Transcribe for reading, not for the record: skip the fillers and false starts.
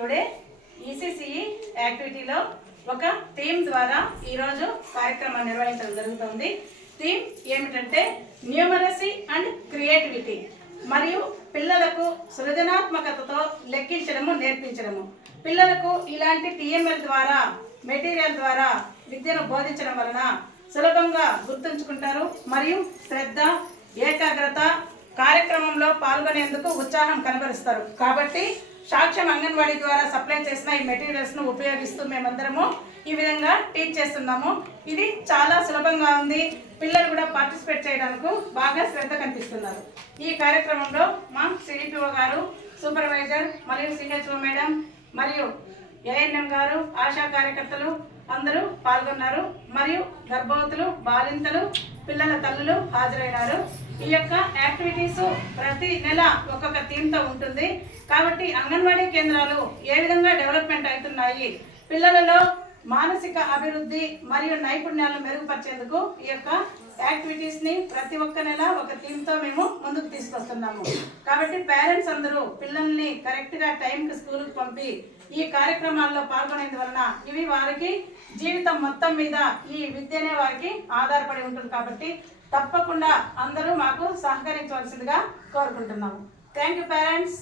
Today ECCE యాక్టివిటీలో ఒక theme ద్వారా ఈరోజు కార్యక్రమం నిర్వహించడం జరుగుతుంది. థీమ్ ఏమిటంటే న్యూమరసీ అండ్ క్రియేటివిటీ, మరియు పిల్లలకు సృజనాత్మకతతో లెక్కించడము నేర్పించడము. పిల్లలకు ఇలాంటి టీఎంఎల్ ద్వారా మెటీరియల్ ద్వారా విద్యను బోధించడం వలన సులభంగా గుర్తుంచుకుంటారు మరియు శ్రద్ధ ఏకాగ్రత కార్యక్రమంలో పాల్గొనేందుకు ఉత్సాహం కనబరుస్తారు. కాబట్టి సాక్ష్యం అంగన్వాడీ ద్వారా సప్లై చేసిన ఈ మెటీరియల్స్ను ఉపయోగిస్తూ మేమందరము ఈ విధంగా టీచ్ చేస్తున్నాము. ఇది చాలా సులభంగా ఉంది. పిల్లలు కూడా పార్టిసిపేట్ చేయడానికి బాగా శ్రద్ధ కనిపిస్తున్నారు. ఈ కార్యక్రమంలో మా సిడిపిఓ గారు, సూపర్వైజర్ మరియు సిహెచ్ఓ మేడం మరియు ఏఎన్ఎం గారు, ఆశా కార్యకర్తలు అందరూ పాల్గొన్నారు. మరియు గర్భవతులు, బాలింతలు, పిల్లల తల్లులు హాజరైనారు. ఈ యొక్క యాక్టివిటీస్ ప్రతి నెల ఒక్కొక్క థీమ్తో ఉంటుంది. కాబట్టి అంగన్వాడీ కేంద్రాలు ఏ విధంగా డెవలప్మెంట్ అవుతున్నాయి, పిల్లలలో మానసిక అభివృద్ధి మరియు నైపుణ్యాలను మెరుగుపరిచేందుకు ఈ యొక్క యాక్టివిటీస్ని ప్రతి ఒక్క నెల ఒక థీమ్తో మేము ముందుకు తీసుకొస్తున్నాము. కాబట్టి పేరెంట్స్ అందరూ పిల్లల్ని కరెక్ట్గా టైంకి స్కూల్కి పంపి ఈ కార్యక్రమాల్లో పాల్గొనేందువలన ఇవి వారికి జీవితం మొత్తం మీద ఈ విద్యనే వారికి ఆధారపడి ఉంటుంది. కాబట్టి తప్పకుండా అందరూ మాకు సహకరించవలసిందిగా కోరుకుంటున్నాము. Thank you parents.